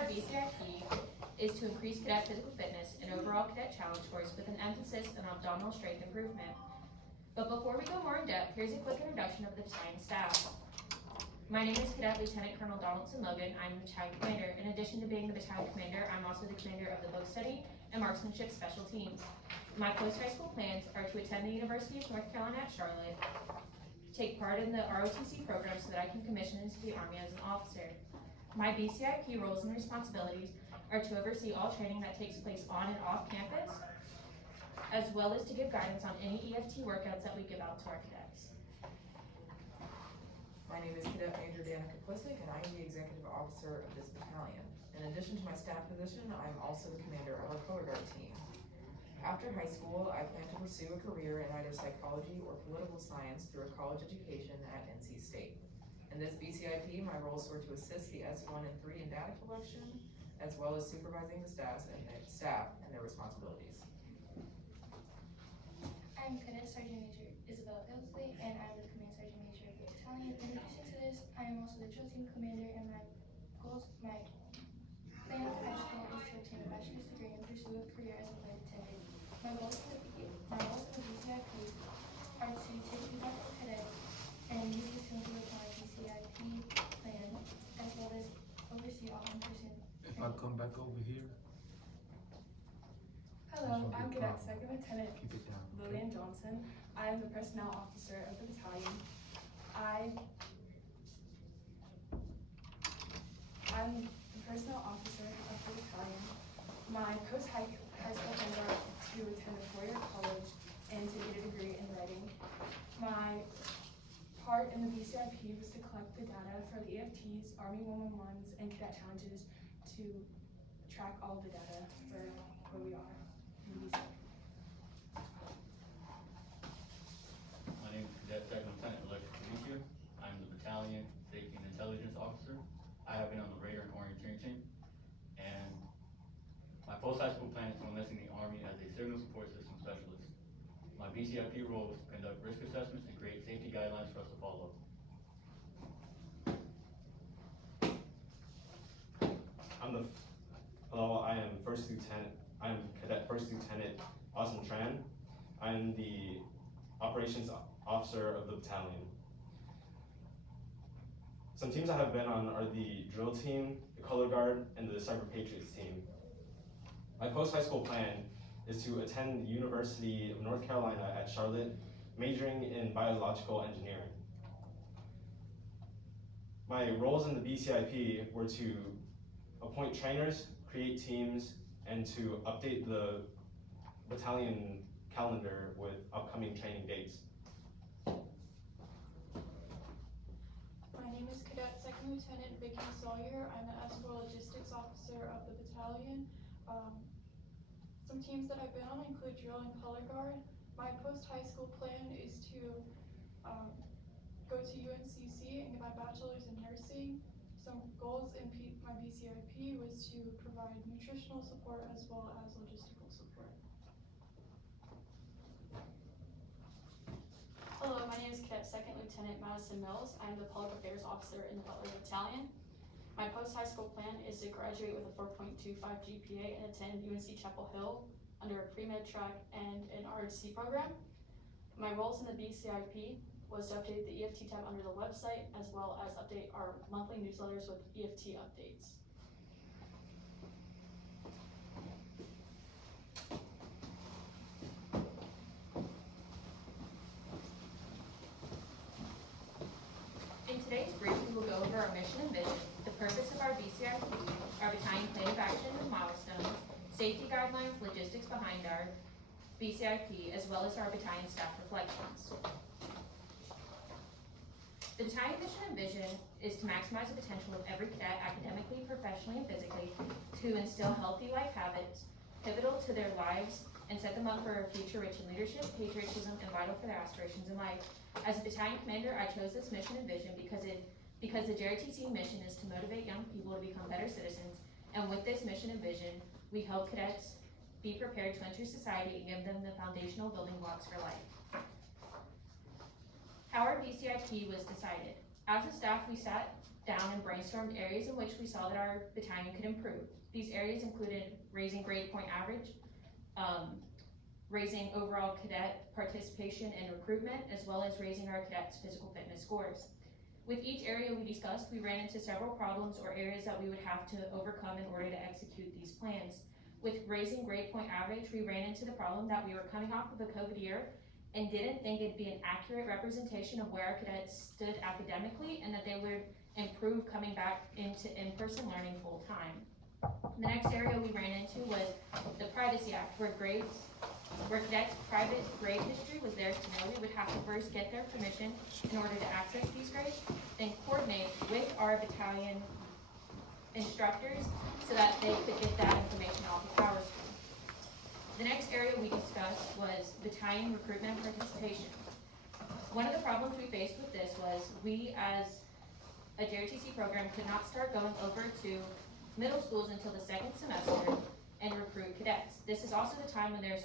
our BCIP is to increase cadet physical fitness and overall cadet challenge scores with an emphasis on abdominal strength improvement. But before we go more in depth, here's a quick introduction of the battalion staff. My name is Cadet Lieutenant Colonel Donaldson Logan. I'm the battalion commander. In addition to being the battalion commander, I'm also the commander of the book study and marksmanship special teams. My post-high school plans are to attend the University of North Carolina at Charlotte, take part in the ROTC program so that I can commission into the Army as an officer. My BCIP roles and responsibilities are to oversee all training that takes place on and off campus, as well as to give guidance on any EFT workouts that we give out to our cadets. My name is Cadet Major Danica Plisik, and I am the executive officer of this battalion. In addition to my staff position, I am also the commander of our color guard team. After high school, I plan to pursue a career in either psychology or political science through a college education at NC State. In this BCIP, my roles were to assist the S1 and 3 in data collection, as well as supervising the staff and their responsibilities. I'm Cadet Sergeant Major Isabella Ilsley, and I'm the Command Sergeant Major of the battalion. In addition to this, I am also the drill team commander, and my plan after high school is to obtain a bachelor's degree and pursue a career as a flight attendant. My goals in the BCIP are to take feedback from cadets and use this to improve upon our BCIP plan, as well as oversee all in-person. If I come back over here, Hello, I'm Cadet Second Lieutenant keep it down. Okay? Lillian Johnson. I am the personnel officer of the battalion. I'm the personnel officer of the battalion. My post-high school plans are to attend a four-year college and to get a degree in writing. My part in the BCIP was to collect the data for the EFTs, Army 111s, and cadet challenges to track all of the data for where we are in the BCIP. My name is Cadet Second Lieutenant Alexis Felicio. I'm the battalion safety and intelligence officer. I have been on the radar and orienteering team, and my post-high school plan is to enlist in the Army as a signal support system specialist. My BCIP role is to conduct risk assessments and create safety guidelines for us to follow. Hello, I am Cadet First Lieutenant Austin Tran. I'm the operations officer of the battalion. Some teams I have been on are the drill team, the color guard, and the Cyber Patriots team. My post-high school plan is to attend the University of North Carolina at Charlotte, majoring in biological engineering. My roles in the BCIP were to appoint trainers, create teams, and to update the battalion calendar with upcoming training dates. My name is Cadet Second Lieutenant Vicky Sawyer. I'm the S4 Logistics Officer of the battalion. Some teams that I've been on include drill and color guard. My post-high school plan is to go to UNCC and get my bachelor's in nursing. Some goals in my BCIP was to provide nutritional support as well as logistical support. Hello, my name is Cadet Second Lieutenant Madison Mills. I'm the Public Affairs Officer in the Butler Battalion. My post-high school plan is to graduate with a 4.25 GPA and attend UNC Chapel Hill under a pre-med track and an ROTC program. My roles in the BCIP was to update the EFT tab under the website, as well as update our monthly newsletters with EFT updates. In today's brief, we will go over our mission and vision, the purpose of our BCIP, our battalion plan of action and milestones, safety guidelines, logistics behind our BCIP, as well as our battalion staff reflections. The battalion mission and vision is to maximize the potential of every cadet academically, professionally, and physically, to instill healthy life habits pivotal to their lives and set them up for a future rich in leadership, patriotism, and vital for their aspirations in life. As a battalion commander, I chose this mission and vision because the JROTC mission is to motivate young people to become better citizens, and with this mission and vision, we help cadets be prepared to enter society and give them the foundational building blocks for life. How our BCIP was decided. As a staff, we sat down and brainstormed areas in which we saw that our battalion could improve. These areas included raising grade point average, raising overall cadet participation and recruitment, as well as raising our cadets' physical fitness scores. With each area we discussed, we ran into several problems or areas that we would have to overcome in order to execute these plans. With raising grade point average, we ran into the problem that we were coming off of a COVID year and didn't think it'd be an accurate representation of where our cadets stood academically and that they would improve coming back into in-person learning full time. The next area we ran into was the Privacy Act, where cadets' private grade history was theirs to know. We would have to first get their permission in order to access these grades, then coordinate with our battalion instructors so that they could get that information off of PowerSchool. The next area we discussed was battalion recruitment and participation. One of the problems we faced with this was we, as a JROTC program, could not start going over to middle schools until the second semester and recruit cadets. This is also the time when their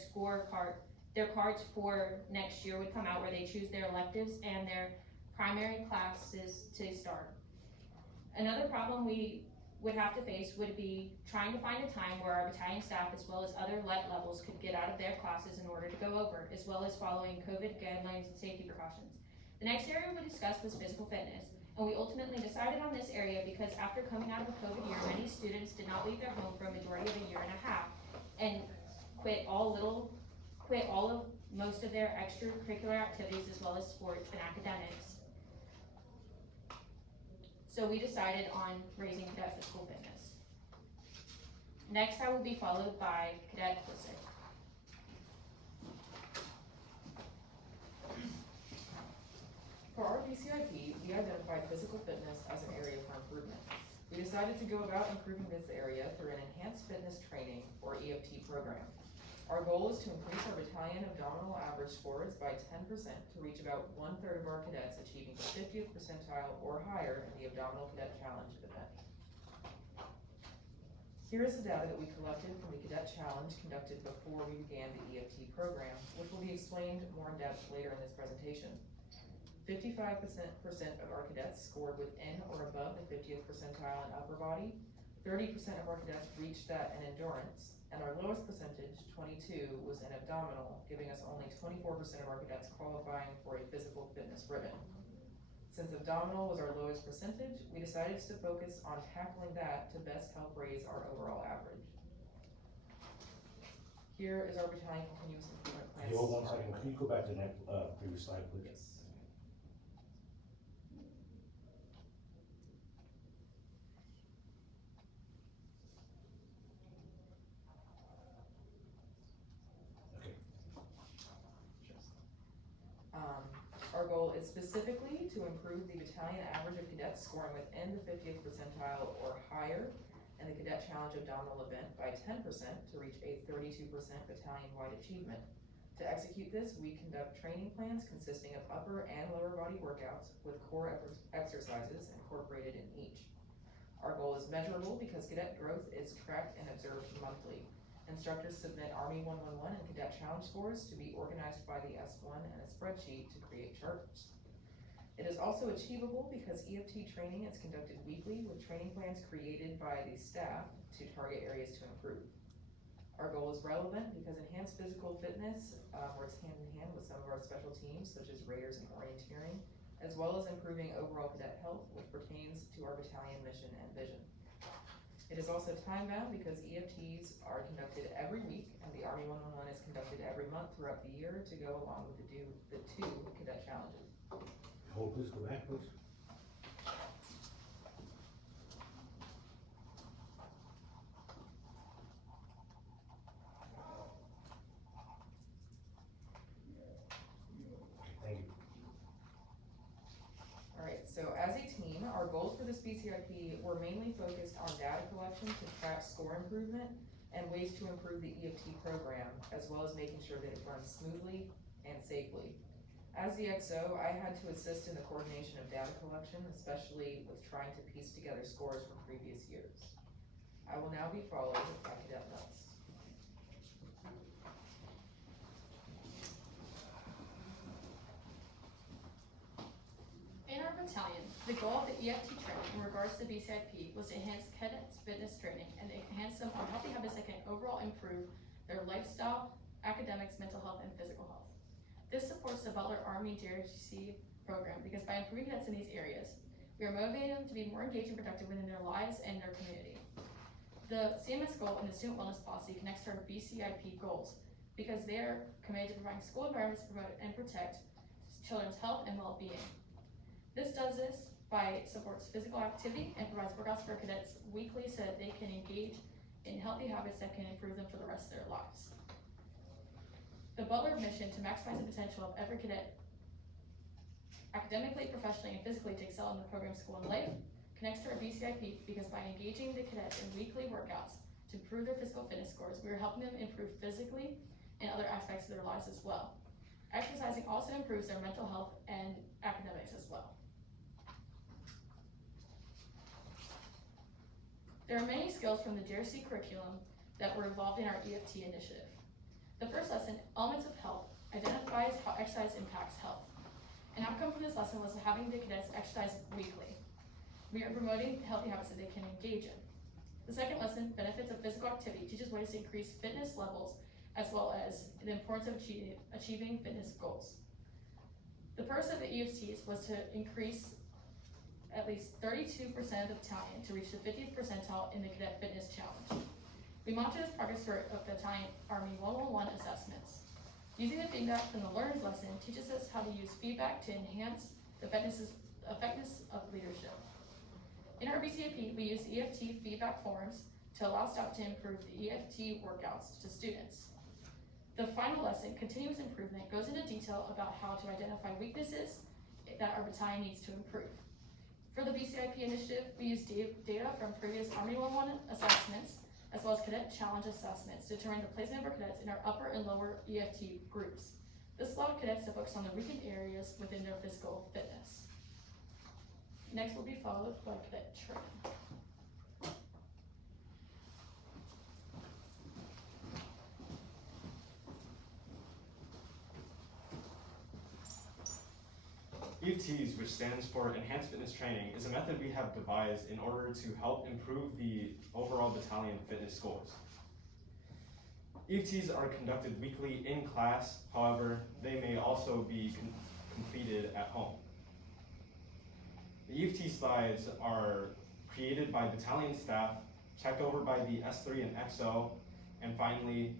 cards for next year would come out, where they choose their electives and their primary classes to start. Another problem we would have to face would be trying to find a time where our battalion staff, as well as other LET levels, could get out of their classes in order to go over, as well as following COVID guidelines and safety precautions. The next area we discussed was physical fitness, and we ultimately decided on this area because after coming out of a COVID year, many students did not leave their home for a majority of a year and a half and quit most of their extracurricular activities, as well as sports and academics. So we decided on raising cadet physical fitness. Next, I will be followed by Cadet Blissick. For our BCIP, we identified physical fitness as an area for improvement. We decided to go about improving this area through an enhanced fitness training, or EFT program. Our goal is to increase our battalion abdominal average scores by 10% to reach about 1/3 of our cadets achieving the 50th percentile or higher in the Abdominal Cadet Challenge event. Here is the data that we collected from the Cadet Challenge conducted before we began the EFT program, which will be explained more in depth later in this presentation. 55% of our cadets scored within or above the 50th percentile in upper body. 30% of our cadets reached that in endurance, and our lowest percentage, 22, was in abdominal, giving us only 24% of our cadets qualifying for a physical fitness ribbon. Since abdominal was our lowest percentage, we decided to focus on tackling that to best help raise our overall average. Here is our battalion continuous improvement plan. Hold 1 second, can you go back to the next, previous slide, please? Yes. Our goal is specifically to improve the battalion average of cadets scoring within the 50th percentile or higher in the Cadet Challenge abdominal event by 10% to reach a 32% battalion-wide achievement. To execute this, we conduct training plans consisting of upper and lower body workouts with core exercises incorporated in each. Our goal is measurable because cadet growth is tracked and observed monthly. Instructors submit Army 111 and Cadet Challenge scores to be organized by the S1 and a spreadsheet to create charts. It is also achievable because EFT training is conducted weekly with training plans created by the staff to target areas to improve. Our goal is relevant because enhanced physical fitness works hand in hand with some of our special teams, such as Raiders and Orienteering, as well as improving overall cadet health, which pertains to our battalion mission and vision. It is also time-bound because EFTs are conducted every week, and the Army 111 is conducted every month throughout the year to go along with the two cadet challenges. Hold, please, go back, please. Thank you. Alright, so as a team, our goals for this BCIP were mainly focused on data collection to track score improvement and ways to improve the EFT program, as well as making sure that it runs smoothly and safely. As the XO, I had to assist in the coordination of data collection, especially with trying to piece together scores from previous years. I will now be followed by Cadet Mills. In our battalion, the goal of the EFT training in regards to BCIP was to enhance cadets' fitness training and enhance them on healthy habits that can overall improve their lifestyle, academics, mental health, and physical health. This supports the Butler Army JROTC program because by improving cadets in these areas, we are motivating them to be more engaged and productive within their lives and their community. The CMS goal and the Student Wellness Policy connects to our BCIP goals because they are committed to providing school environments to promote and protect children's health and well-being. This does this by supports physical activity and provides workouts for cadets weekly so that they can engage in healthy habits that can improve them for the rest of their lives. The Butler mission to maximize the potential of every cadet academically, professionally, and physically to excel in the program, school, and life connects to our BCIP because by engaging the cadets in weekly workouts to improve their physical fitness scores, we are helping them improve physically and other aspects of their lives as well. Exercising also improves their mental health and academics as well. There are many skills from the JROTC curriculum that were involved in our EFT initiative. The first lesson, Elements of Health, identifies how exercise impacts health. An outcome from this lesson was having the cadets exercise weekly. We are promoting healthy habits that they can engage in. The second lesson, Benefits of Physical Activity, teaches ways to increase fitness levels as well as the importance of achieving fitness goals. The purpose of the EFTs was to increase at least 32% of the battalion to reach the 50th percentile in the Cadet Fitness Challenge. We monitor this progress through the Battalion Army 111 assessments. Using the feedback from the learner's lesson teaches us how to use feedback to enhance the effectiveness of leadership. In our BCAP, we use EFT feedback forums to allow staff to improve the EFT workouts to students. The final lesson, Continuous Improvement, goes into detail about how to identify weaknesses that our battalion needs to improve. For the BCIP initiative, we use data from previous Army 111 assessments, as well as cadet challenge assessments to determine the placement of our cadets in our upper and lower EFT groups. This allowed cadets to focus on the weakened areas within their physical fitness. Next will be followed by cadet training. EFTs, which stands for Enhanced Fitness Training, is a method we have devised in order to help improve the overall battalion fitness scores. EFTs are conducted weekly in class, however, they may also be completed at home. The EFT slides are created by battalion staff, checked over by the S3 and XO, and finally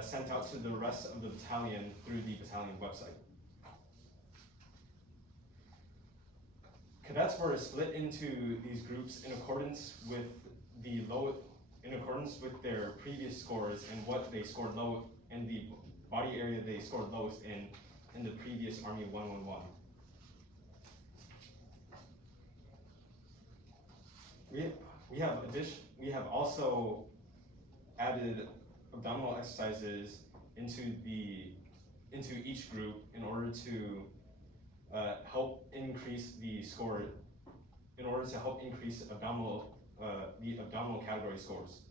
sent out to the rest of the battalion through the battalion website. Cadets were split into these groups in accordance with their previous scores and what they scored low in the body area they scored lowest in the previous Army 111. We have also added abdominal exercises into each group in order to help increase the score, in order to help increase the abdominal category scores.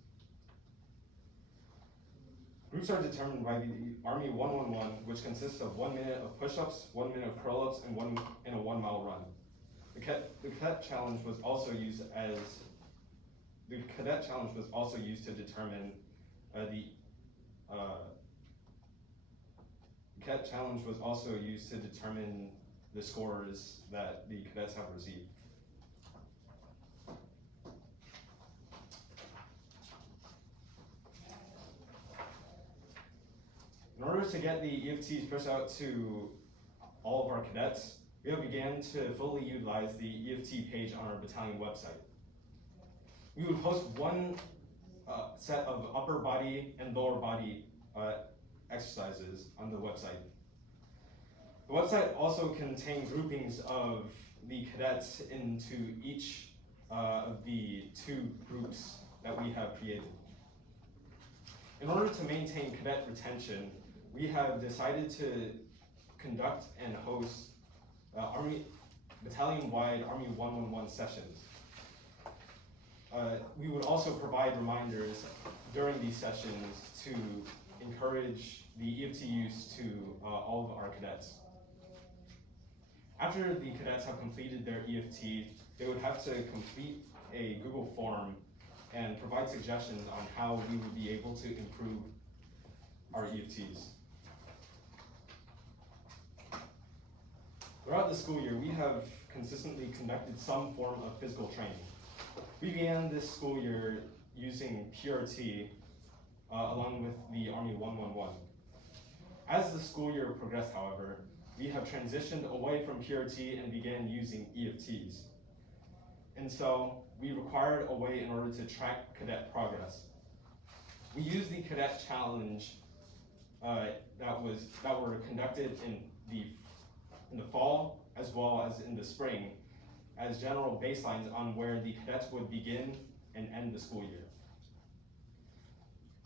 Groups are determined by the Army 111, which consists of 1 minute of push-ups, 1 minute of curl-ups, and a 1 mile run. The cadet challenge was also used to determine the scores that the cadets have received. In order to get the EFTs pushed out to all of our cadets, we have began to fully utilize the EFT page on our battalion website. We would post one set of upper body and lower body exercises on the website. The website also contained groupings of the cadets into each of the 2 groups that we have created. In order to maintain cadet retention, we have decided to conduct and host battalion-wide Army 111 sessions. We would also provide reminders during these sessions to encourage the EFT use to all of our cadets. After the cadets have completed their EFT, they would have to complete a Google form and provide suggestions on how we would be able to improve our EFTs. Throughout the school year, we have consistently conducted some form of physical training. We began this school year using PRT along with the Army 111. As the school year progressed, however, we have transitioned away from PRT and began using EFTs. And so we required a way in order to track cadet progress. We used the cadet challenge that were conducted in the fall as well as in the spring as general baselines on where the cadets would begin and end the school year.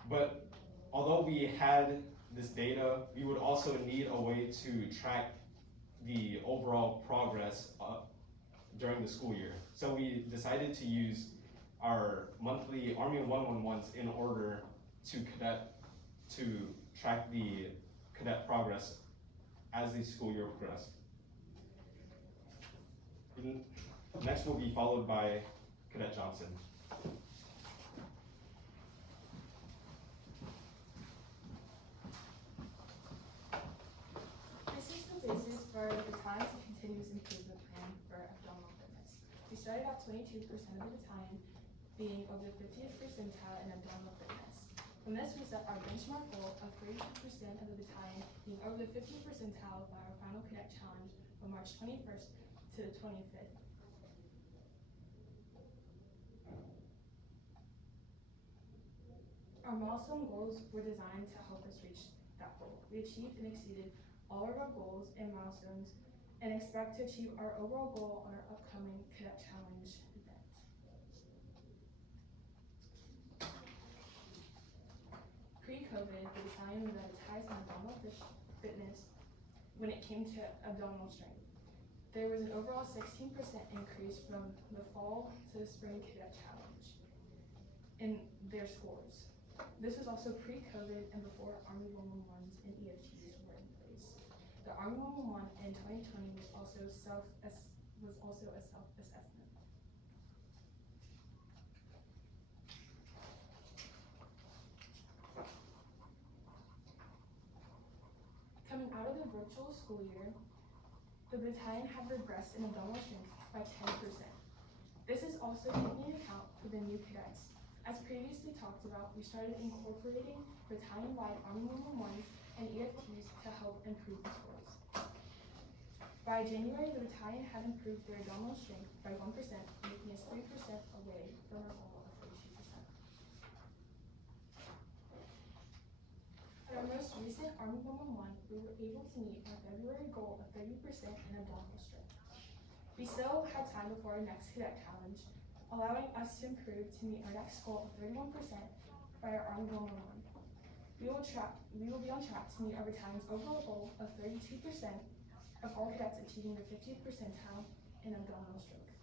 But although we had this data, we would also need a way to track the overall progress during the school year. So we decided to use our monthly Army 111s in order to track the cadet progress as the school year progressed. Next will be followed by Cadet Johnson. This is the basis for the Battalion's Continuous Improvement Plan for abdominal fitness. We started at 22% of the battalion being over the 50th percentile in abdominal fitness. From this, we set our benchmark goal of 32% of the battalion being over the 50th percentile by our final cadet challenge from March 21st to the 25th. Our milestone goals were designed to help us reach that goal. We achieved and exceeded all of our goals and milestones and expect to achieve our overall goal on our upcoming Cadet Challenge event. Pre-COVID, the battalion was at its highest in abdominal fitness when it came to abdominal strength. There was an overall 16% increase from the fall to the spring Cadet Challenge in their scores. This was also pre-COVID and before Army 111s and EFTs were in place. The Army 111 in 2020 was also a self-assessment. Coming out of the virtual school year, the battalion had regressed in abdominal strength by 10%. This is also taking into account for the new cadets. As previously talked about, we started incorporating battalion-wide Army 111s and EFTs to help improve the scores. By January, the battalion had improved their abdominal strength by 1%, making us 3% away from our goal of 32%. At our most recent Army 111, we were able to meet our February goal of 30% in abdominal strength. We still had time before our next cadet challenge, allowing us to improve to meet our next goal of 31% by our Army 111. We will be on track to meet our battalion's overall goal of 32% of all cadets achieving the 50th percentile in abdominal strength.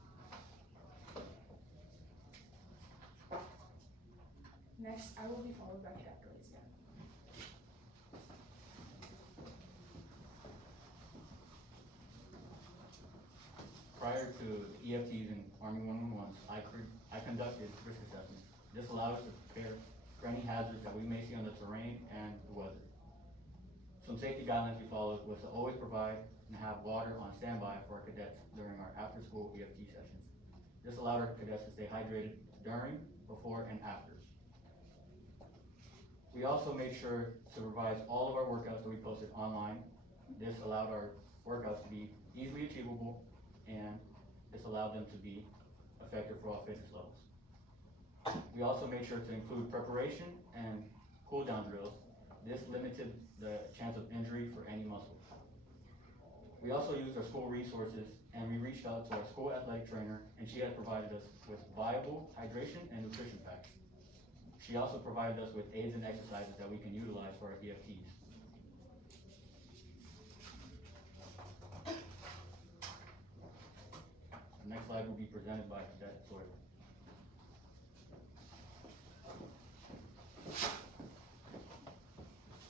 Next, I will be followed by Cadet Galizia. Prior to the EFTs and Army 111s, I conducted risk assessments. This allowed us to prepare for any hazards that we may see on the terrain and the weather. Some safety guidelines we followed was to always provide and have water on standby for our cadets during our after-school EFT sessions. This allowed our cadets to stay hydrated during, before, and after. We also made sure to revise all of our workouts that we posted online. This allowed our workouts to be easily achievable, and this allowed them to be effective for all fitness levels. We also made sure to include preparation and cool-down drills. This limited the chance of injury for any muscle. We also used our school resources, and we reached out to our school athletic trainer, and she has provided us with viable hydration and nutrition packs. She also provided us with aids and exercises that we can utilize for our EFTs. The next slide will be presented by Cadet Sawyer.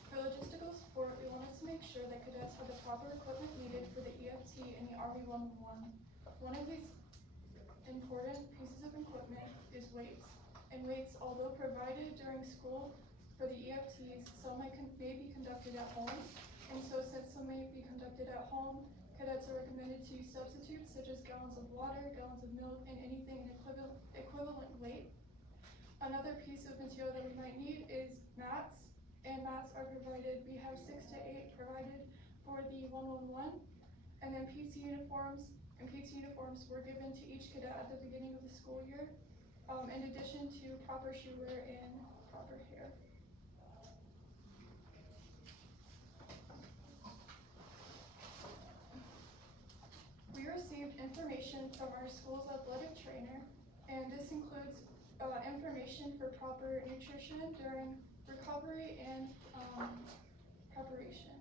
For logistical support, we wanted to make sure that cadets have the proper equipment needed for the EFT and the Army 111. One of these important pieces of equipment is weights. And weights, although provided during school for the EFTs, some may be conducted at home. And so since some may be conducted at home, cadets are recommended to use substitutes such as gallons of water, gallons of milk, and anything in equivalent weight. Another piece of material that we might need is mats, and mats are provided. We have 6 to 8 provided for the 111, and then PT uniforms. And PT uniforms were given to each cadet at the beginning of the school year, in addition to proper shoe wear and proper hair. We received information from our school's athletic trainer, and this includes information for proper nutrition during recovery and preparation.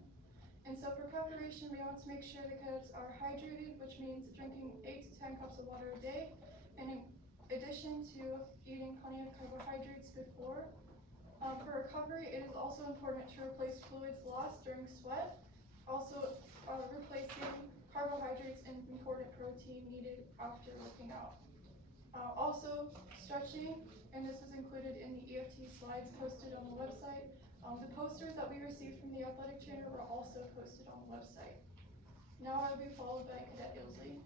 And so for preparation, we want to make sure the cadets are hydrated, which means drinking 8 to 10 cups of water a day, and in addition to eating plenty of carbohydrates before. For recovery, it is also important to replace fluids lost during sweat, also replacing carbohydrates and important protein needed after working out. Also, stretching, and this was included in the EFT slides posted on the website. The posters that we received from the athletic trainer were also posted on the website. Now I will be followed by Cadet Ilsley.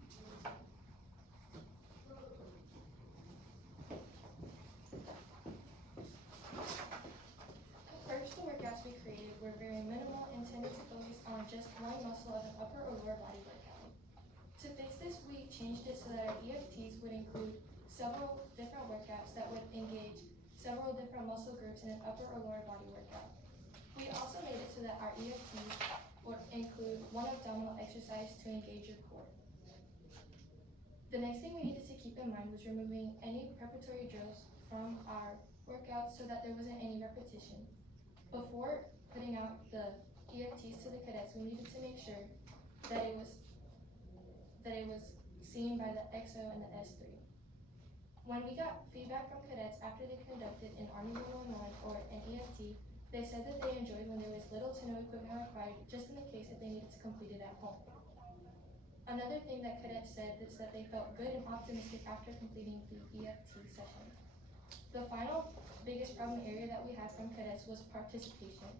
First, the workouts we created were very minimal, intended to focus on just one muscle of an upper or lower body workout. To fix this, we changed it so that our EFTs would include several different workouts that would engage several different muscle groups in an upper or lower body workout. We also made it so that our EFTs would include one abdominal exercise to engage your core. The next thing we needed to keep in mind was removing any preparatory drills from our workouts so that there wasn't any repetition. Before putting out the EFTs to the cadets, we needed to make sure that it was seen by the XO and the S3. When we got feedback from cadets after they conducted an Army 111 or an EFT, they said that they enjoyed when there was little to no equipment required, just in the case that they needed to complete it at home. Another thing that cadets said is that they felt good and optimistic after completing the EFT session. The final biggest problem area that we had from cadets was participation.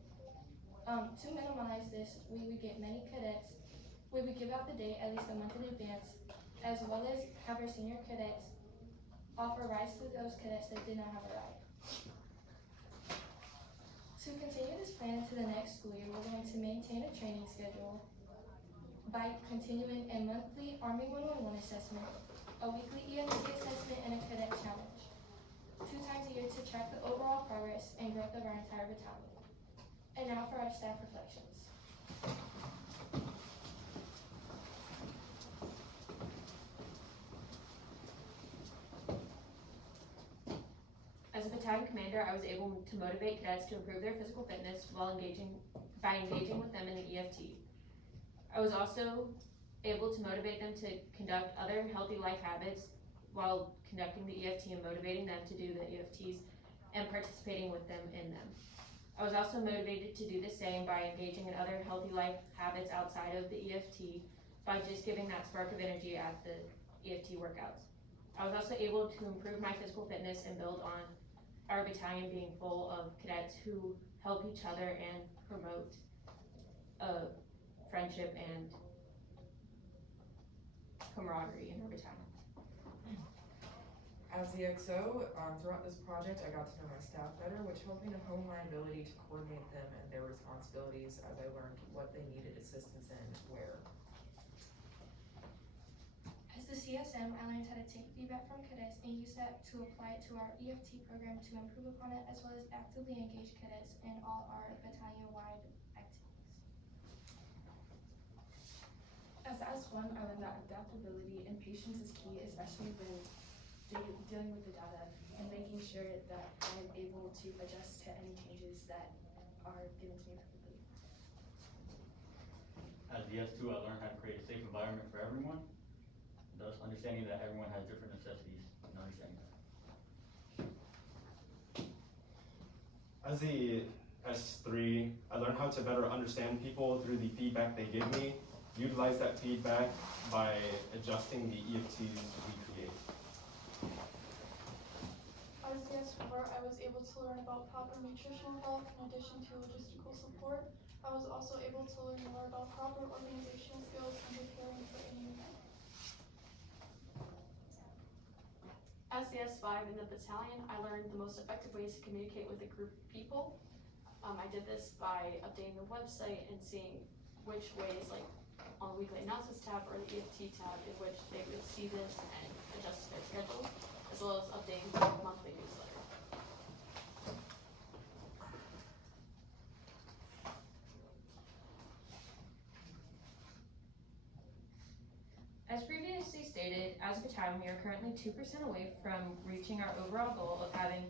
To minimize this, we would get many cadets, we would give out the date at least a month in advance, as well as have our senior cadets offer rides to those cadets that did not have a ride. To continue this plan into the next school year, we're going to maintain a training schedule by continuing a monthly Army 111 assessment, a weekly EMT assessment, and a cadet challenge, 2 times a year to track the overall progress and growth of our entire battalion. And now for our staff reflections. As a battalion commander, I was able to motivate cadets to improve their physical fitness by engaging with them in the EFT. I was also able to motivate them to conduct other healthy life habits while conducting the EFT and motivating them to do the EFTs and participating with them in them. I was also motivated to do the same by engaging in other healthy life habits outside of the EFT by just giving that spark of energy at the EFT workouts. I was also able to improve my physical fitness and build on our battalion being full of cadets who help each other and promote friendship and camaraderie in our battalion. As the XO, throughout this project, I got to know my staff better, which helped me to hone my ability to coordinate them and their responsibilities as I learned what they needed assistance in where. As the CSM, I learned how to take feedback from cadets and use that to apply it to our EFT program to improve upon it, as well as actively engage cadets in all our battalion-wide activities. As S1, I learned that adaptability and patience is key, especially when dealing with the data and making sure that I am able to adjust to any changes that are given to me rapidly. As the S2, I learned how to create a safe environment for everyone, thus understanding that everyone has different necessities and understanding that. As the S3, I learned how to better understand people through the feedback they give me, utilize that feedback by adjusting the EFTs we create. As the S4, I was able to learn about proper nutritional health in addition to logistical support. I was also able to learn more about proper organizational skills and preparing for any event. As the S5 in the battalion, I learned the most effective ways to communicate with a group of people. I did this by updating the website and seeing which ways, like on the weekly announcements tab or the EFT tab, in which they would see this and adjust their schedule, as well as updating the monthly newsletter. As previously stated, as a battalion, we are currently 2% away from reaching our overall goal of having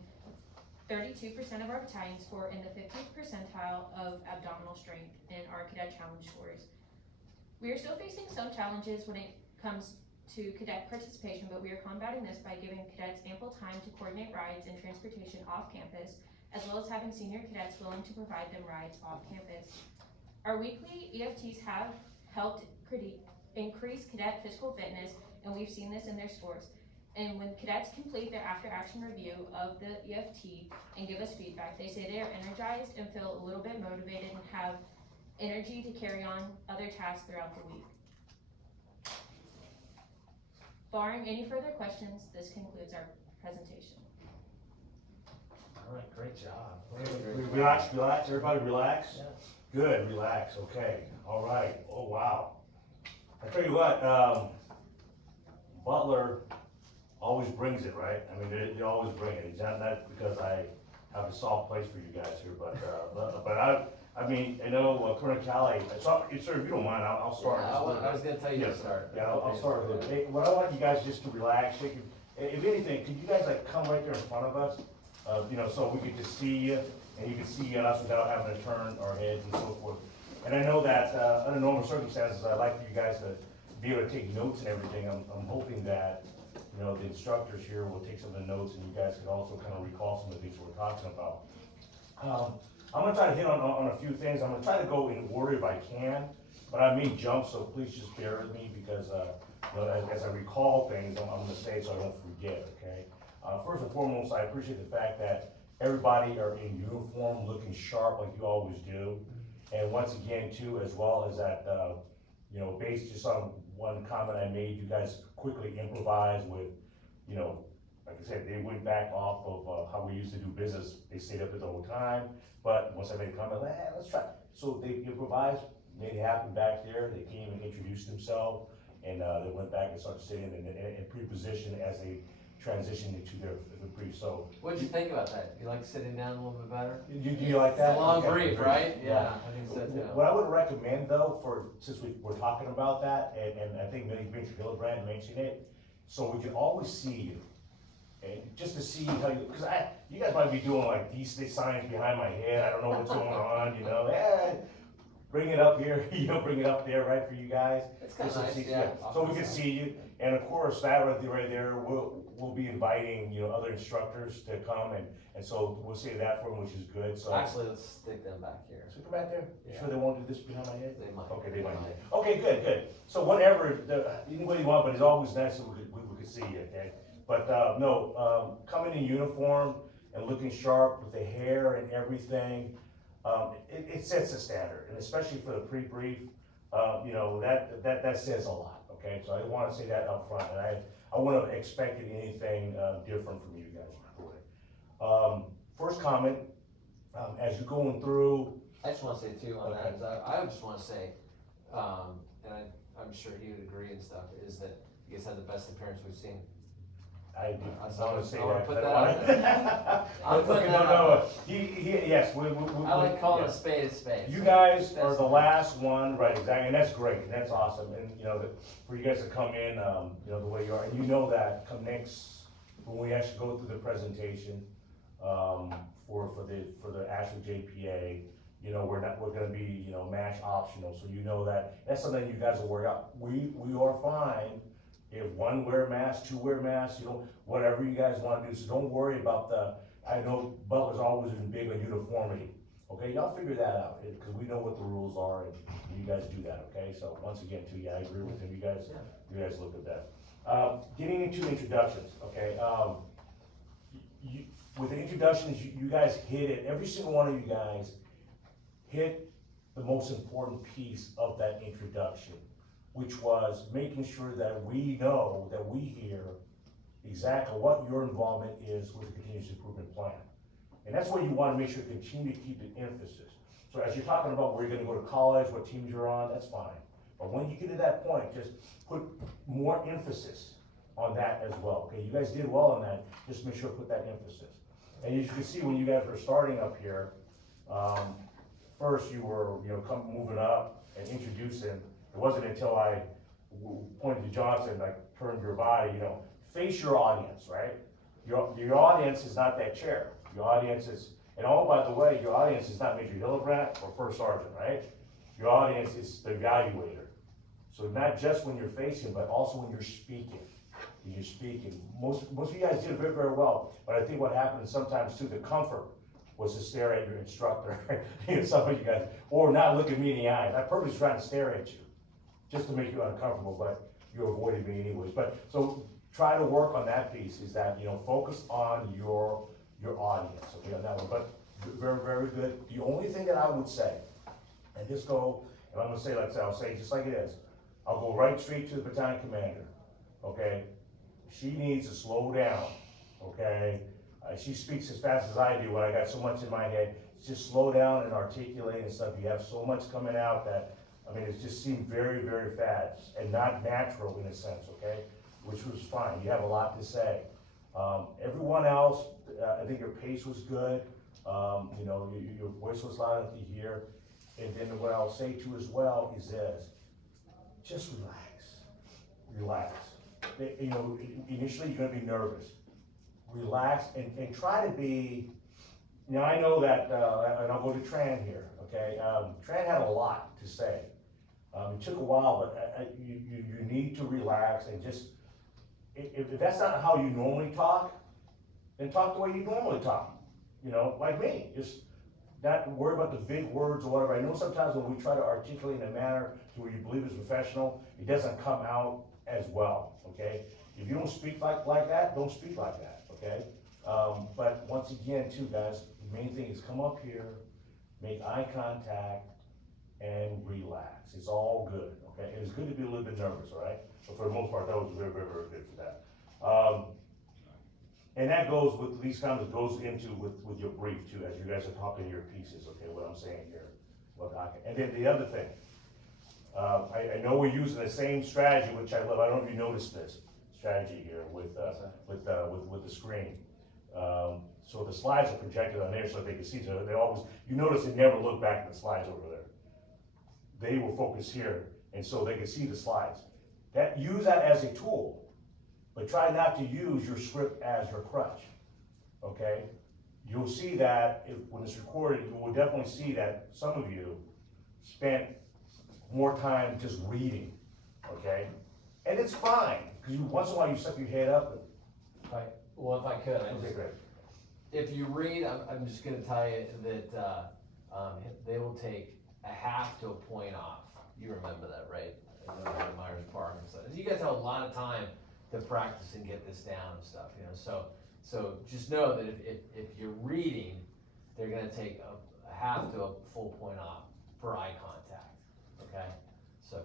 32% of our battalion score in the 50th percentile of abdominal strength in our cadet challenge scores. We are still facing some challenges when it comes to cadet participation, but we are combating this by giving cadets ample time to coordinate rides and transportation off campus, as well as having senior cadets willing to provide them rides off campus. Our weekly EFTs have helped increase cadet physical fitness, and we've seen this in their scores. And when cadets complete their after-action review of the EFT and give us feedback, they say they are energized and feel a little bit motivated and have energy to carry on other tasks throughout the week. Barring any further questions, this concludes our presentation. All right, great job. Relax, everybody relax? Yeah. Good, relax, okay, all right, oh, wow. I tell you what, Butler always brings it, right? I mean, they always bring it. It's not because I have a soft place for you guys here, but I mean, I know Colonel Cali, sir, if you don't mind, I'll start. Yeah, I was gonna tell you to start. Yeah, I'll start with it. Hey, what I want you guys just to relax, if anything, could you guys like come right there in front of us? So we could just see you, and you can see us without having to turn our heads and so forth. And I know that, under normal circumstances, I'd like for you guys to be able to take notes and everything. I'm hoping that, the instructors here will take some of the notes, and you guys can also kind of recall some of the things we're talking about. I'm gonna try to hit on a few things. I'm gonna try to go in order if I can, but I may jump, so please just bear with me because, as I recall things, I'm gonna say it so I don't forget, okay? First and foremost, I appreciate the fact that everybody are in uniform, looking sharp like you always do. And once again, too, as well as that, based just on one comment I made, you guys quickly improvised with, like I said, they went back off of how we used to do business. They stayed up the whole time, but once I made a comment, let's try. So they improvised, made it happen back there. They came and introduced themselves, and they went back and started sitting in pre-position as they transitioned into their brief. So, What'd you think about that? You like sitting down a little bit better? do you like that? It's a long Okay, brief, great. right? Yeah, I think so too. What I would recommend though, since we're talking about that, and I think maybe Mr. Gillibrand mentioned it, so we can always see you. And just to see how because you guys might be doing like these signs behind my head, I don't know what's going on, bring it up here, bring it up there, right, for you guys. It's kind of Just to nice, see- yeah. So we can see you, and of course, that right there, we'll be inviting, other instructors to come, and so we'll say that for them, which is good, so. Actually, let's stick them back here. So come back there, you Yeah. sure they won't do this behind my head? They might. Okay, they might. Okay, good. So whatever, anybody you want, but it's always nice that we could see you, okay? But, coming in uniform and looking sharp with the hair and everything, it sets a standard, and especially for the pre-brief, that says a lot, okay? So I wanna say that up front, and I wouldn't have expected anything, different from you guys recording. First comment, as you're going through. I just wanna say too on that, Okay. is I just wanna say, and I'm sure he would agree and stuff, is that you guys had the best appearance we've seen. I did I want to say wanna that. put that out there. I'm putting that No, yes, I like calling yeah. a spade a spade. You guys That's are the nice. last one, right, exactly, and that's great, and that's awesome, and, for you guys to come in, the way you are, and that come next, when we actually go through the presentation, for the actual JPA, we're gonna be, MASH optional, so that's something you guys will worry out. We are fine if one wear a mask, two wear masks, whatever you guys wanna do, so don't worry about I know Butler's always been big on uniformity, Okay, y'all figure that out, because we know what the rules are, and you guys do that, okay? So once again, too, yeah, I agree with him, you guys look at that. Getting into introductions, okay? With the introductions, you guys hit it, every single one of you guys hit the most important piece of that introduction, which was making sure that we know, that we hear exactly what your involvement is with the continuous improvement plan. And that's where you wanna make sure to continue to keep the emphasis. So as you're talking about where you're gonna go to college, what teams you're on, that's fine. But when you get to that point, just put more emphasis on that as well, okay? You guys did well on that, just make sure to put that emphasis. And as you can see, when you guys were starting up here, first you were, moving up and introducing. It wasn't until I pointed to Johnson, like, turned your body, face your audience, right? Your audience is not that chair. Your audience is, and oh, by the way, your audience is not Major Hillebrand or First Sergeant, right? Your audience is the evaluator. So not just when you're facing, but also when you're speaking. When you're speaking. Most of you guys did very, very well, but I think what happened sometimes too, the comfort was to stare at your instructor. Some of you guys, or not look at me in the eyes. I purposely trying to stare at you, just to make you uncomfortable, but you avoided me anyways. But, so try to work on that piece, is that, focus on your audience, okay, on that one. But very, very good. The only thing that I would say, and just go, and I'm gonna say, I'll say it just like it is. I'll go right straight to the battalion commander, okay? She needs to slow down, okay? She speaks as fast as I do when I got so much in my head. Just slow down and articulate and stuff. You have so much coming out that, it just seemed very, very fast and not natural in a sense, okay? Which was fine. You have a lot to say. Everyone else, I think your pace was good. Your voice was loud enough to hear. And then what I'll say too as well is this: just relax. Initially you're gonna be nervous. Relax and try to be. I know that, and I'll go to Tran here. Okay, Tran had a lot to say. It took a while, but you need to relax and just. If that's not how you normally talk, then talk the way you normally talk. Like me, just not worry about the big words or whatever. I know sometimes when we try to articulate in a manner to where you believe is professional, it doesn't come out as well, okay? If you don't speak like that, don't speak like that, okay? But once again, too, guys, the main thing is come up here, make eye contact, and relax. It's all good, okay? And it's good to be a little bit nervous, all right? But for the most part, that was very, very, very good for that. And that goes with, these comments goes into with your brief too, as you guys are talking your pieces, okay, what I'm saying here. And then the other thing, I know we're using the same strategy, which I love. I don't know if you noticed this strategy here with the screen. So the slides are projected on there so they can see. So they always, you notice they never look back at the slides over there. They will focus here, and so they can see the slides. Use that as a tool. But try not to use your script as your crutch, okay? You'll see that when it's recorded, you will definitely see that some of you spent more time just reading, okay? And it's fine, because once in a while you stuck your head up. If I could, Okay, great. if you read, I'm just gonna tell you that, they will take a half to a point off. You remember that, right? Myers Park and stuff. And you guys have a lot of time to practice and get this down and stuff, so just know that if you're reading, they're gonna take a half to a full point off for eye contact, okay? So I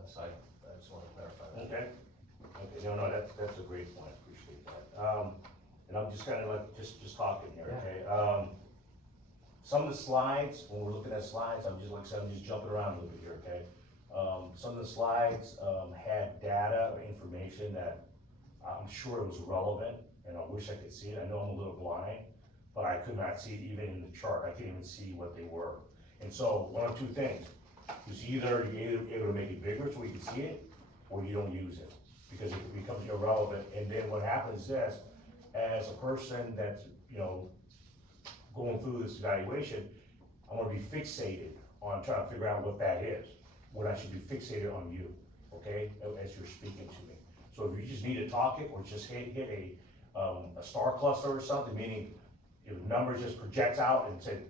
just wanna clarify that. Okay, no, that's a great point, appreciate that. And I'm just kind of like, just talking here, okay? Some of the slides, when we're looking at slides, I'm just jumping around a little bit here, okay? Some of the slides had data or information that I'm sure it was relevant, and I wish I could see it. I know I'm a little blind, but I could not see it even in the chart. I couldn't even see what they were. And so one of two things, is either you're able to make it bigger so we can see it, or you don't use it, because it becomes irrelevant. And then what happens is this, as a person that's, going through this evaluation, I'm gonna be fixated on trying to figure out what that is, when I should be fixated on you, okay, as you're speaking to me. So if you just need to talk it, or just hit a star cluster or something, meaning if the number just projects out and said,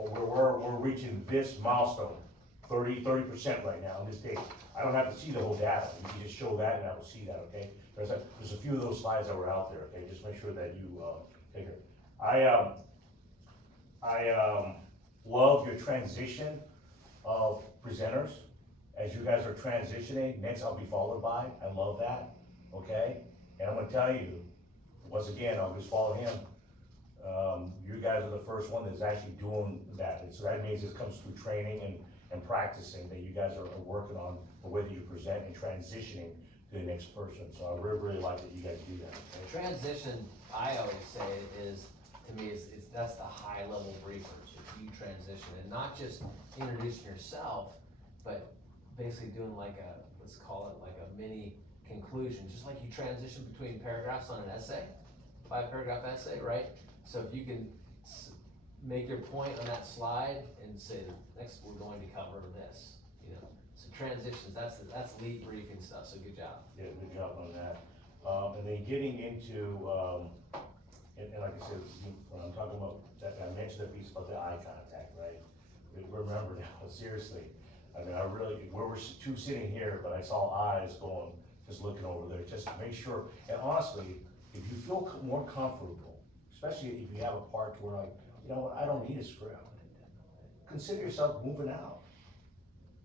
but we're reaching this milestone, 30% right now on this date. I don't have to see the whole data, you can just show that and I will see that, okay? There's a few of those slides that were out there, okay, just make sure that you, take it. I love your transition of presenters. As you guys are transitioning, next I'll be followed by, I love that, okay? And I'm gonna tell you, once again, I'll just follow him. You guys are the first one that's actually doing that, and so that means it comes through training and practicing that you guys are working on the way that you present and transitioning to the next person, so I really like that you guys do that. The transition, I always say, is, to me, that's the high level briefers, if you transition, and not just introducing yourself, but basically doing like a, let's call it like a mini conclusion, just like you transition between paragraphs on an essay, 5-paragraph essay, right? So if you can make your point on that slide and say, next we're going to cover this, you know. So transitions, that's lead briefing stuff, so good job. Yeah, good job on that. And then getting into, and like I said, when I'm talking about that, I mentioned that piece about the eye contact, right? Remember now, seriously, I mean, we're two sitting here, but I saw eyes going, just looking over there, just to make sure, and honestly, if you feel more comfortable, especially if you have a part where like, you know what, I don't need a script, consider yourself moving out.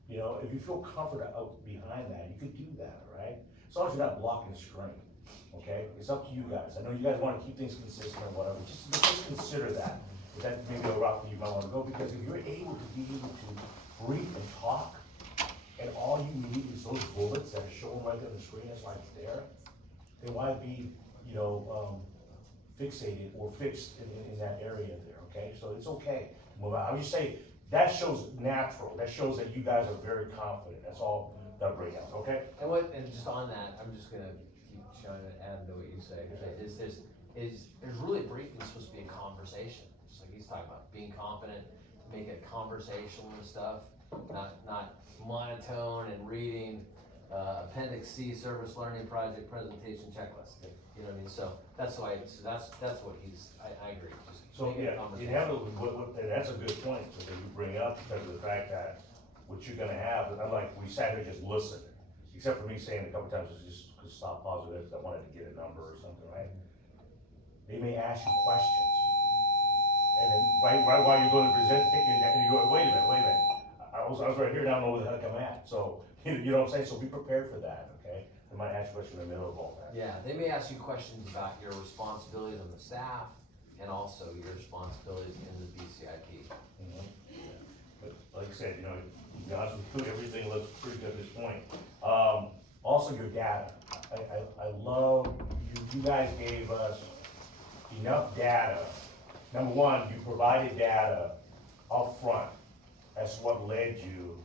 You know, if you feel comfortable out behind that, you could do that, right? As long as you're not blocking the screen, okay? It's up to you guys. I know you guys wanna keep things consistent or whatever, just consider that. If that may be a route that you might wanna go, because if you're able to breathe and talk, and all you need is those bullets that are showing right on the screen, it's like it's there, then why be, you know, fixated or fixed in that area there, okay? So it's okay to move out. I would just say, that shows natural, that shows that you guys are very confident, that's all that bring out, okay? And just on that, I'm just gonna keep trying to add to what you say, there's really briefing supposed to be a conversation, just like he's talking about, being confident, make it conversational and stuff, not monotone and reading, appendix C, service learning project presentation checklist. You know what I mean, so that's why, that's what I agree, just So, make it a yeah, conversation. that's a good point, so that you bring up, because of the fact that what you're gonna have, unlike we sat here just listened, except for me saying a couple times, just stop positive, I wanted to get a number or something, right? They may ask you questions, and then right while you're going to present, and you go, wait a minute, I was right here, now I know where the heck I'm at, so, you know what I'm saying, so be prepared for that, okay? They might ask you a question in the middle of all that. Yeah, they may ask you questions about your responsibilities on the staff, and also your responsibilities in the BCIP. Mhm. But like I said, you know, to be honest with you, everything looks pretty good at this point. Also your data, I love, you guys gave us enough data. Number one, you provided data up front. That's what led you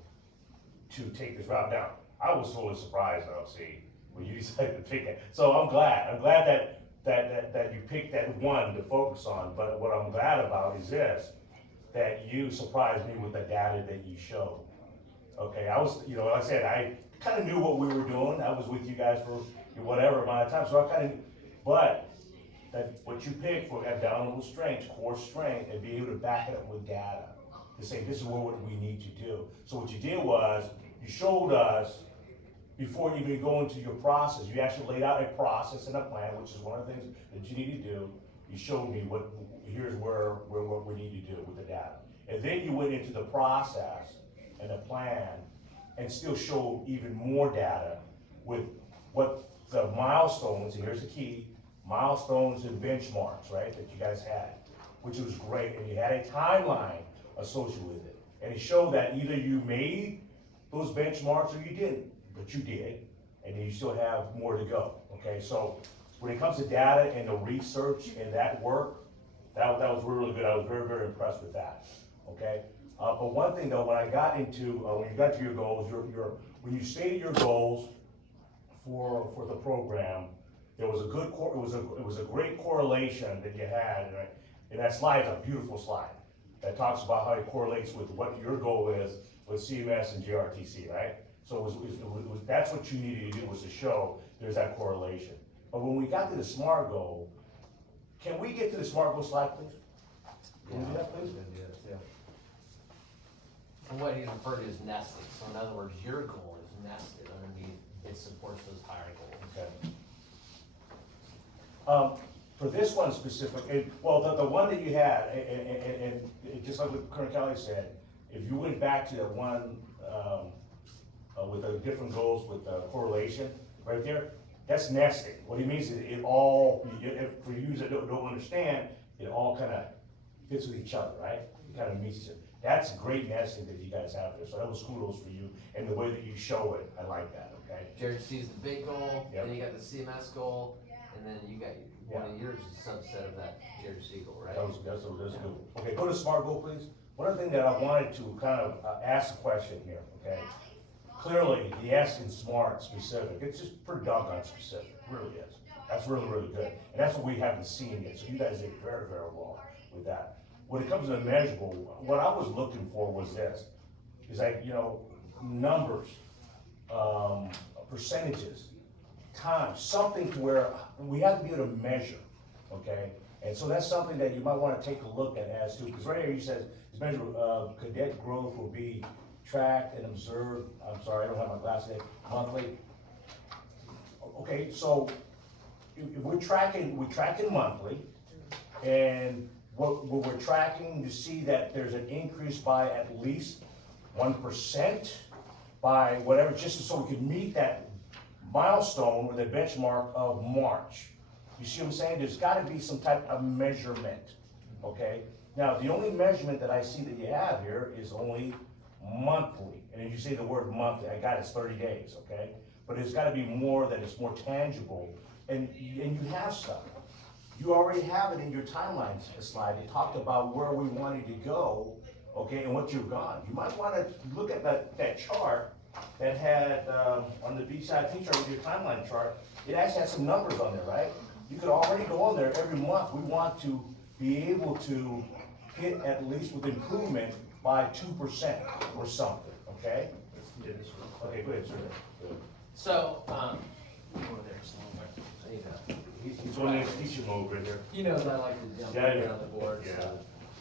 to take this route. Now, I was totally surprised, see, when you decided to pick it. So I'm glad that you picked that one to focus on, but what I'm glad about is this, that you surprised me with the data that you showed. Okay, I was, you know, like I said, I kind of knew what we were doing. I was with you guys for whatever amount of time, so I kind of, but that what you picked for abdominal strength, core strength, and be able to back it up with data to say this is what we need to do. So what you did was you showed us before you even go into your process. You actually laid out a process and a plan, which is one of the things that you need to do. You showed me here's what we need to do with the data, and then you went into the process and the plan, and still showed even more data with what the milestones. And here's the key: milestones and benchmarks, right, that you guys had, which was great, and you had a timeline associated with it. And it showed that either you made those benchmarks or you didn't, but you did, and you still have more to go, okay? So when it comes to data and the research and that work, that was really good. I was very, very impressed with that, okay? But one thing though, when I got into, when you got to your goals, when you stated your goals for the program, there was it was a great correlation that you had, right? And that slide is a beautiful slide that talks about how it correlates with what your goal is with CMS and JROTC, right? So that's what you needed to do, was to show there's that correlation. But when we got to the SMART goal, can we get to the SMART goal slide, please? Can we do that, please? what he's referred to as nesting. So in other words, your goal is nested underneath, it supports those higher goals. Okay. For this one specific, well, the one that you had, and just like what Colonel Kelly said, if you went back to that one, with the different goals with the correlation, right there, that's nesting. What he means is it all, for you that don't understand, it all kind of fits with each other, right? It kind of meets each other. That's great nesting that you guys have there, so that was kudos for you, and the way that you show it, I like that, okay? JROTC is the big goal, Yep. then you got the CMS goal, and then you got, one of yours is a subset of that JROTC goal, right? That's good. Okay, go to SMART goal, please. One thing that I wanted to kind of ask a question here, okay? Clearly, the S in SMART specific, it's just pretty doggone specific, it really is. That's really, really good, and that's what we haven't seen yet, so you guys did very, very well with that. When it comes to the measurable, what I was looking for was this, is like, numbers, percentages, time, something to where we have to be able to measure, okay? And so that's something that you might wanna take a look at as to, because right here you says, this measure, cadet growth will be tracked and observed, I'm sorry, I don't have my glasses, monthly. Okay, so if we're tracking monthly, and what we're tracking to see that there's an increase by at least 1%, by whatever, just so we can meet that milestone or the benchmark of March. You see what I'm saying? There's gotta be some type of measurement, okay? Now, the only measurement that I see that you have here is only monthly. And as you say the word monthly, I got it's 30 days, okay? But there's gotta be more that is more tangible, and you have stuff. You already have it in your timeline slide. It talked about where we wanted to go, okay, and what you've gone. You might wanna look at that chart that had, on the VIP chart with your timeline chart, it actually had some numbers on there, right? You could already go on there every month. We want to be able to hit at least with improvement by 2% or something, okay? Okay, go ahead, sir. So, over there somewhere. He's on his teaching mode right there. He knows I like to jump Yeah, around yeah. the board, Yeah. so.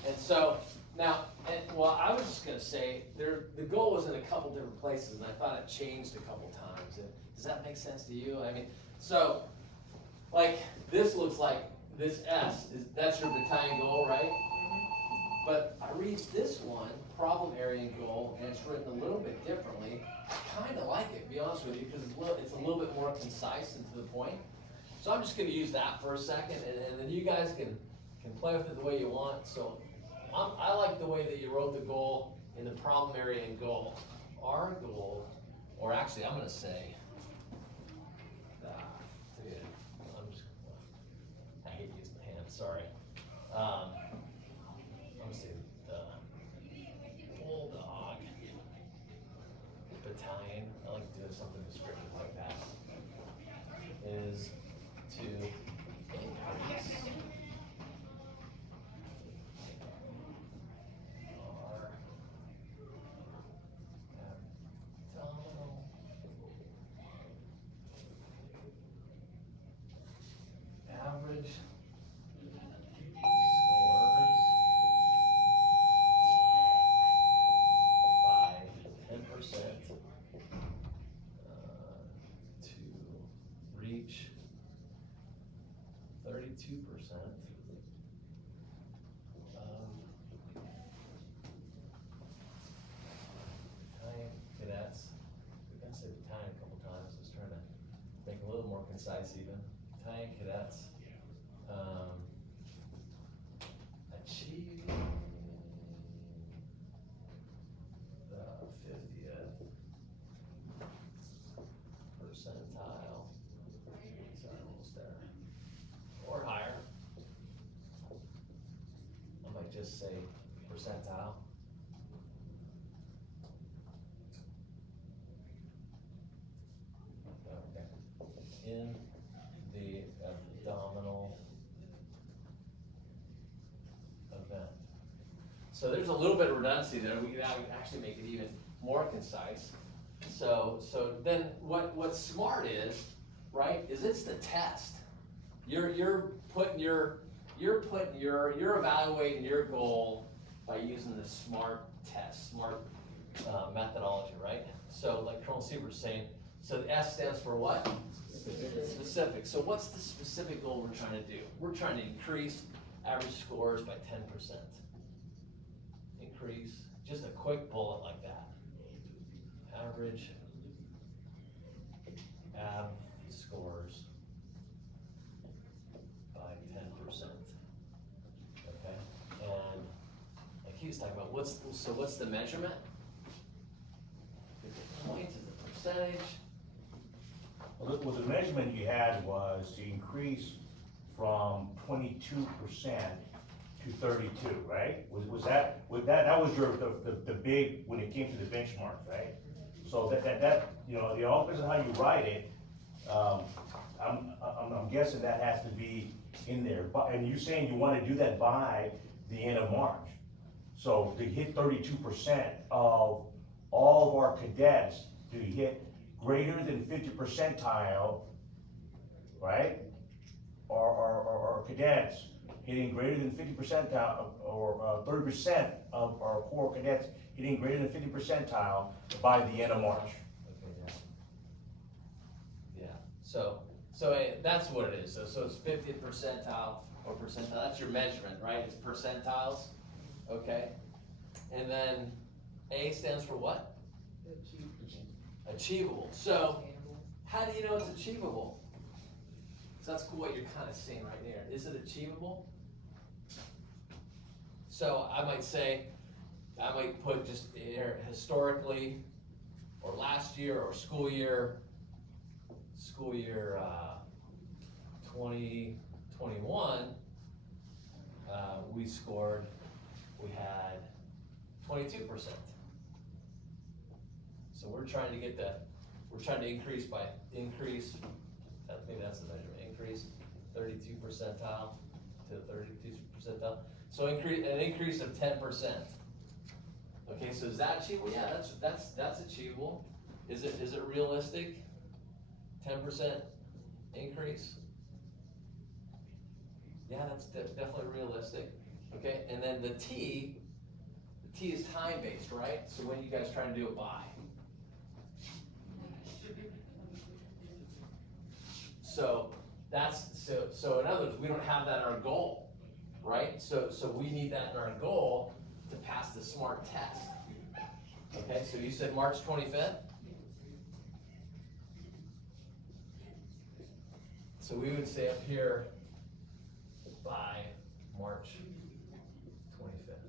And so, now, I was just gonna say, the goal was in a couple different places, and I thought it changed a couple times. Does that make sense to you? I mean, so, like, this looks like, this S, that's your battalion goal, right? But I read this one, problem area and goal, and it's written a little bit differently. I kinda like it, to be honest with you, because it's a little bit more concise and to the point. So I'm just gonna use that for a second, and then you guys can play with it the way you want. So I like the way that you wrote the goal in the problem area and goal. Our goal, or actually I'm gonna say, I hate using my hands, sorry. I'm gonna say the Bulldog Battalion, I like doing something descriptive like that, is to increase our abdominal average scores by 10% to reach 32% of battalion cadets. We're gonna say battalion a couple times, I was trying to make it a little more concise even. Battalion cadets, achieve the 50th percentile, sorry, almost there, or higher. I might just say percentile. Okay. In the abdominal event. So there's a little bit of redundancy there. That would actually make it even more concise. So then what's smart is, right, is it's the test. You're evaluating your goal by using the SMART test, SMART methodology, right? So like Colonel Sieber was saying, so the S stands for what? Specific. So what's the specific goal we're trying to do? We're trying to increase average scores by 10%. Increase, just a quick bullet like that. Average scores by 10%. Okay, and like he was talking about, what's the measurement? Points is the percentage. Well, the measurement you had was to increase from 22% to 32, right? Was that was your, the big, when it came to the benchmark, right? So that, you know, it all depends on how you write it. I'm guessing that has to be in there, but, and you're saying you wanna do that by the end of March. So to hit 32% of all of our cadets, to hit greater than 50 percentile, right? Or cadets hitting greater than 50 percentile, or 30% of our core cadets hitting greater than 50 percentile by the end of March. Okay, yeah. So that's what it is. So it's 50th percentile or percentile. That's your measurement, right? It's percentiles. Okay. And then A stands for what? Achievable. So how do you know it's achievable? So that's what you're kind of seeing right here. Is it achievable? So I might put just here historically, or last year, or school year 2021, we had 22%. So we're trying to increase, I think that's the measurement, increase 32 percentile to 32 percentile. So an increase of 10%. Okay, so is that achievable? Yeah, that's achievable. Is it realistic? 10% increase? Yeah, that's definitely realistic. Okay, and then the T is time-based, right? So when you guys trying to do it by? So in other words, we don't have that in our goal, right? So we need that in our goal to pass the SMART test. Okay, so you said March 25th? So we would say up here by March 25th,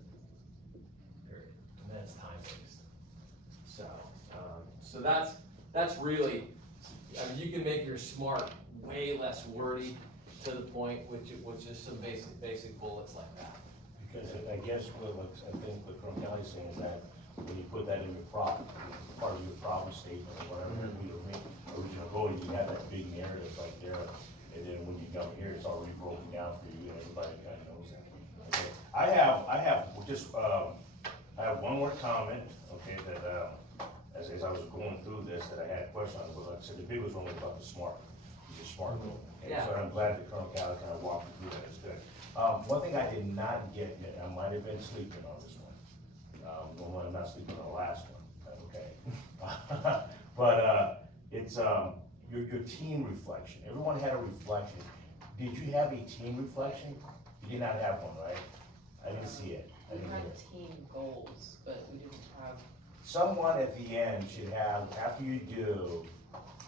period. And then it's time-based. So that's really, I mean, you can make your SMART way less wordy to the point, which is some basic bullets like that. Because I guess I think what Colonel Kelly's saying is that when you put that in your part of your problem statement or whatever, your original goal, you have that big narrative right there, and then when you come here, it's already broken down for you, and everybody kind of knows that. Okay. I have one more comment, okay, that as I was going through this, that I had a question on, but like I said, the big was only about the SMART goal. Okay, Yeah. so I'm glad that Colonel Kelly kind of walked me through that. It's good. One thing I did not get, and I might have been sleeping on this one. Normally I'm not sleeping on the last one, that's okay. But it's your team reflection. Everyone had a reflection. Did you have a team reflection? You did not have one, right? I didn't see it. I We didn't had hear it. team goals, but we didn't have, Someone at the end should have, after you do,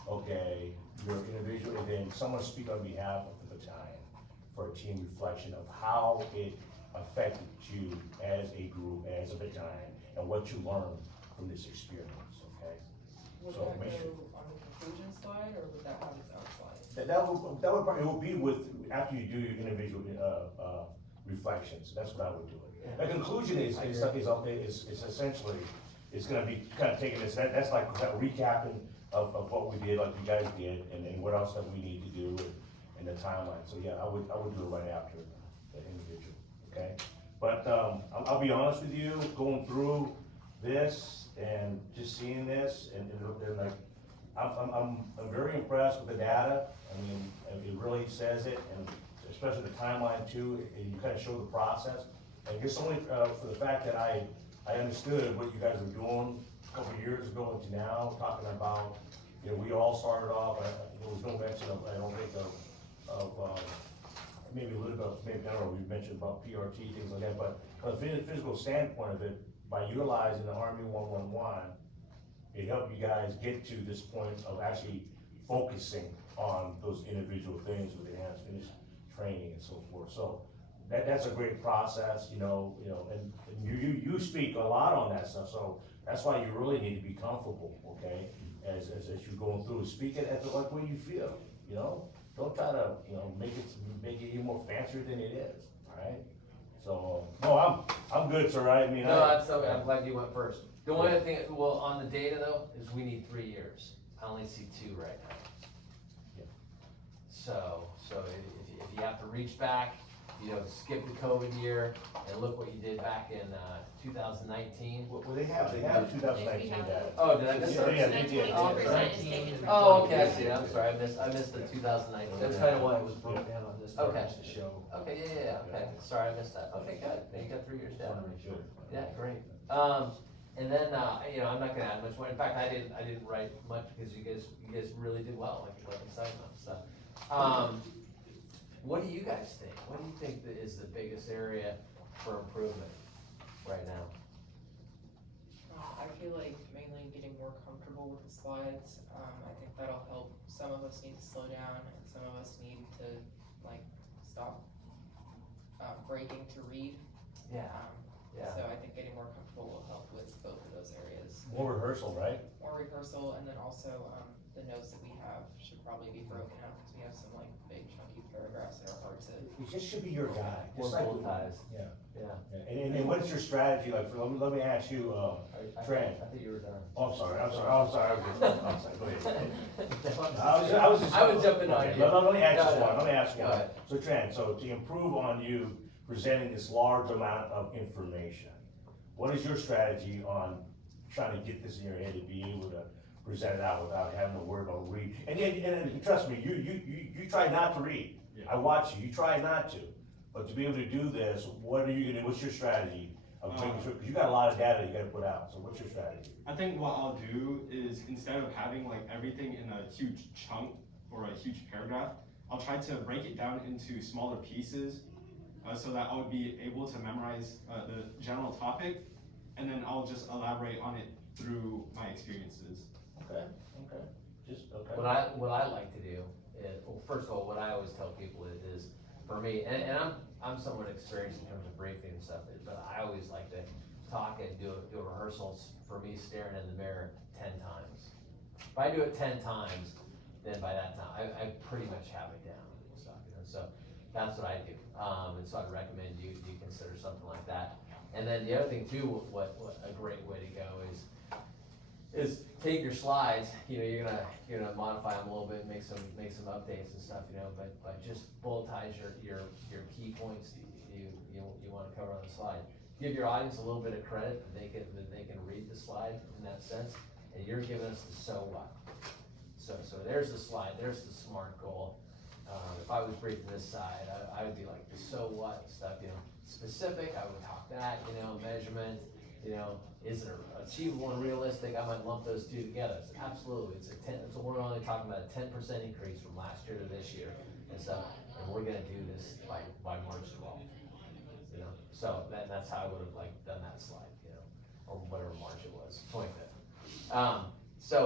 okay, your individual, and then someone speak on behalf of the battalion for a team reflection of how it affected you as a group, as a battalion, and what you learned from this experience, okay? Would So that make sure- go on the conclusion slide, or would that have its own slide? That would probably, it would be with, after you do your individual, reflections, that's what I would do it. The conclusion is essentially, it's gonna be kind of taking this, that's like kind of recapping of what we did, like you guys did, and then what else that we need to do in the timeline. So yeah, I would do it right after the individual, okay? But, I'll be honest with you, going through this and just seeing this, and like, I'm very impressed with the data. I mean, it really says it, and especially the timeline too, and you kind of show the process. And just only, for the fact that I understood what you guys were doing couple of years ago into now, talking about, you know, we all started off, there was no mention of, I don't think maybe a little bit, maybe, I don't know, we mentioned about PRT, things like that, but from the physical standpoint of it, by utilizing the Army 111, it helped you guys get to this point of actually focusing on those individual things with enhanced finish training and so forth. So that's a great process, you know, and you speak a lot on that stuff, so that's why you really need to be comfortable, okay? As you're going through, speak it at the, like, way you feel, you know? Don't try to, you know, make it even more fancier than it is, alright? So, no, I'm good, sir, I mean, No, that's okay, I'm glad you went first. The only other thing, well, on the data though, is we need 3 years. I only see 2 right now. Yeah. So if you have to reach back, you know, skip the COVID year and look what you did back in 2019. Well, they have 2019 data. Oh, did I miss that? Yeah, That they did. 22% is taken from. Oh, okay, I see, I'm sorry, I missed the 2019. That's kind of why it was broken down on this, Okay. just to show. Okay, yeah, okay, sorry, I missed that. Okay, good, now you got 3 years down. Sure. Yeah, great. And then, you know, I'm not gonna add much more. In fact, I didn't write much because you guys really did well, like I said and stuff. What do you guys think? What do you think that is the biggest area for improvement right now? I feel like mainly getting more comfortable with the slides. I think that'll help. Some of us need to slow down and some of us need to like stop breaking to read. Yeah, yeah. So I think getting more comfortable will help with both of those areas. More rehearsal, right? More rehearsal, and then also the notes that we have should probably be broken out because we have some like big chunky paragraphs that are hard to. It just should be your guy. More just like- bold ties. Yeah. Yeah. And what's your strategy, like, let me ask you, Trent. I think you were done. Oh, I'm sorry, go ahead. I was jumping on you. No, let me ask No, you no. one, let me ask you Go one. ahead. So Trent, so to improve on you presenting this large amount of information, what is your strategy on trying to get this in your head to be able to present it out without having to worry about reading? And trust me, you try not to read. Yeah. I watch you try not to. But to be able to do this, what's your strategy of making sure, because you got a lot of data you gotta put out, so what's your strategy? I think what I'll do is instead of having like everything in a huge chunk or a huge paragraph, I'll try to break it down into smaller pieces so that I would be able to memorize the general topic, and then I'll just elaborate on it through my experiences. Okay, just, okay. What I like to do is, well, first of all, what I always tell people is for me, and I'm somewhat experienced in terms of briefing and stuff, but I always like to talk and do rehearsals for me staring in the mirror 10 times. If I do it 10 times, then by that time, I pretty much have it down and stuff, you know, so that's what I do. And so I'd recommend you consider something like that. And then the other thing too, what a great way to go is take your slides, you know, you're gonna modify them a little bit, make some updates and stuff, you know, but just bulletize your key points you wanna cover on the slide. Give your audience a little bit of credit that they can read the slide in that sense, and you're giving us the so what. So there's the slide, there's the SMART goal. If I was briefing this side, I would be like the so what stuff, you know, specific, I would talk that, you know, measurement, you know, is it achievable and realistic? I might lump those two together. Absolutely, so we're only talking about a 10% increase from last year to this year, and we're gonna do this by March 12th. You know, so that's how I would have like done that slide, you know, or whatever March it was, 25th.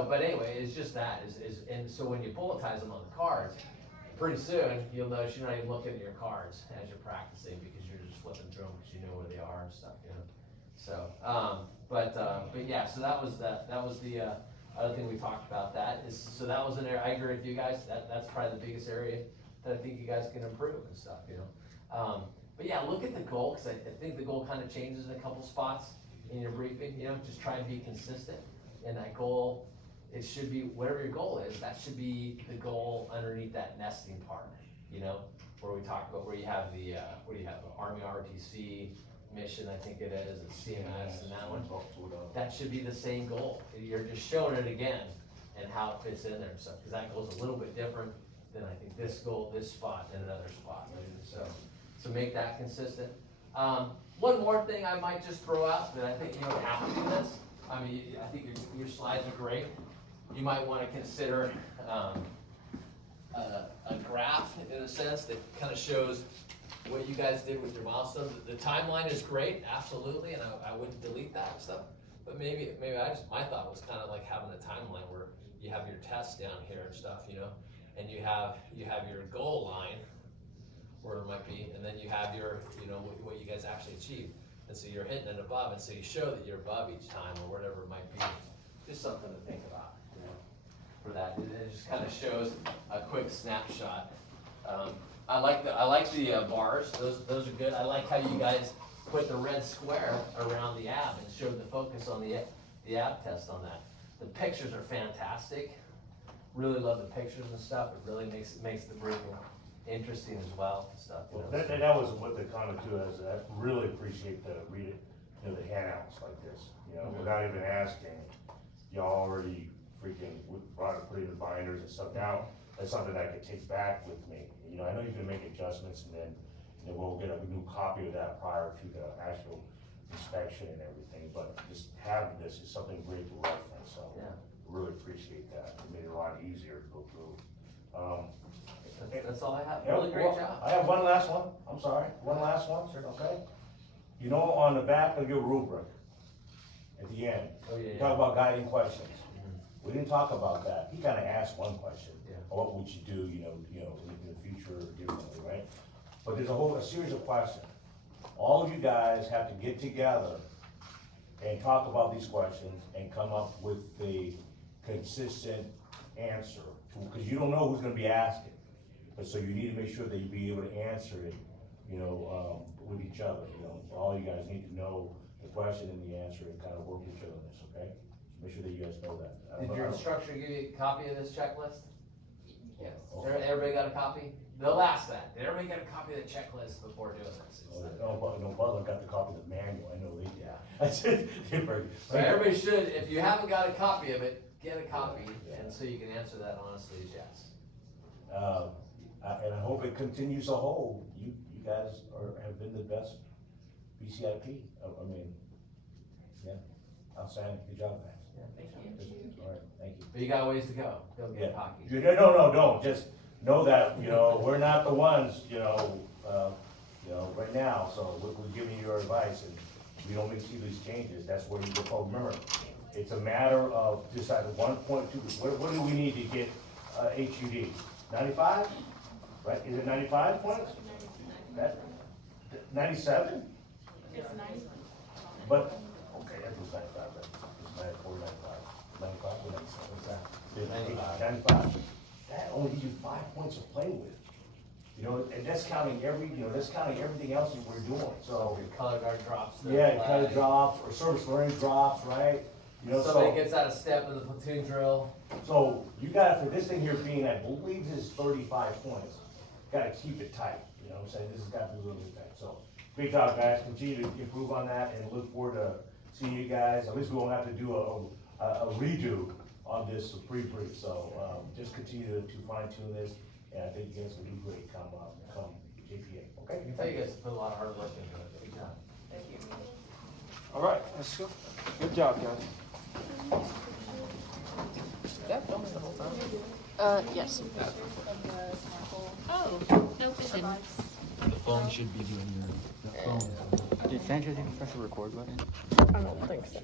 But anyway, it's just that and so when you bulletize them on the cards, pretty soon you'll notice you're not even looking at your cards as you're practicing because you're just flipping through them because you know where they are and stuff, you know. So, but yeah, so that was the other thing we talked about. So that was an area, I agree with you guys, that's probably the biggest area that I think you guys can improve and stuff, you know. But yeah, look at the goal, because I think the goal kind of changes in a couple spots in your briefing, you know, just try and be consistent. And that goal, it should be, whatever your goal is, that should be the goal underneath that nesting part, you know, where we talk about, where you have the Army ROTC mission, I think it is, it's CMS and that one. That should be the same goal. You're just showing it again and how it fits in there and stuff, because that goal's a little bit different than I think this goal, this spot, and another spot. So make that consistent. One more thing I might just throw out that I think you don't have to do this, I mean, I think your slides are great. You might wanna consider, a graph in a sense that kind of shows what you guys did with your milestones. The timeline is great, absolutely, and I wouldn't delete that and stuff. But maybe my thought was kind of like having a timeline where you have your tests down here and stuff, you know, and you have your goal line, where it might be, and then you have your, you know, what you guys actually achieved. And so you're hitting it above, and so you show that you're above each time, or whatever it might be. Just something to think about, you know, for that. It just kind of shows a quick snapshot. I like the bars, those are good. I like how you guys put the red square around the ab and showed the focus on the ab test on that. The pictures are fantastic. Really love the pictures and stuff. It really makes the briefing interesting as well and stuff. You know? That was what the comment too is. I really appreciate the reading, you know, the handouts like this. You know, without even asking, y'all already freaking brought it, put it in binders and stuff. Now that's something I could take back with me. You know, I know you can make adjustments, and then we'll get a new copy of that prior to the actual inspection and everything. But just having this is something great to reference. So Yeah. really appreciate that. It made it a lot easier to go through. That's all I have. Yeah, Really great well, job. I have one last one. I'm sorry. One last one. Okay. You know, on the back of your rubric, at the end, Oh, yeah, you yeah. talk about guiding questions. We didn't talk about that. He kind of asked one question. Yeah. What would you do, in the future differently, right? But there's a series of questions. All of you guys have to get together and talk about these questions and come up with a consistent answer, because you don't know who's gonna be asking. But so you need to make sure that you be able to answer it, with each other, all you guys need to know the question and the answer and kind of work with each other on this, okay? Make sure that you guys know that. Did your instructor give you a copy of this checklist? Yes. Everybody got a copy? They'll ask that. Did everybody get a copy of the checklist before doing this? No, Butler got the copy of the manual, I know they did. Yeah. That's it. So everybody should, if you haven't got a copy of it, get a copy, and so you can answer that honestly as yes. And I hope it continues to hold. You guys have been the best BCIP. Outstanding. Good job, guys. Yeah, Thank you. All right, thank you. But you got ways to go. Go get a copy. No, don't. Just know that, we're not the ones, right now, so we're giving you your advice, and we don't make these changes. That's where you get told. Remember, it's a matter of deciding 1.2, what do we need to get, HUD? 95? Right, is it 95 points? 97? It's 90. But, okay, that was 95, right? It's 94, 95 or 97, what's that? 95. That only gives you 5 points to play with. And that's counting everything else that we're doing, so. Your color guard drops. Yeah, color drops, or service learning drops, right? Somebody gets out of step in the platoon drill. So you got, for this thing here being, I believe this is 35 points, gotta keep it tight, what I'm saying? This has got to be a little bit tight, so. Great job, guys, continue to improve on that, and look forward to seeing you guys. At least we won't have to do a redo on this pre-brief, so, just continue to fine tune this, and I think you guys will do great come JPA, okay? I can tell you guys put a lot of hard work into it. Good job. Thank you. All right, let's go. Good job, guys. That filmed the whole time? Yes. Oh, nope, it didn't. The phone should be doing your phone. Did Sandra even press the record button? I don't think so.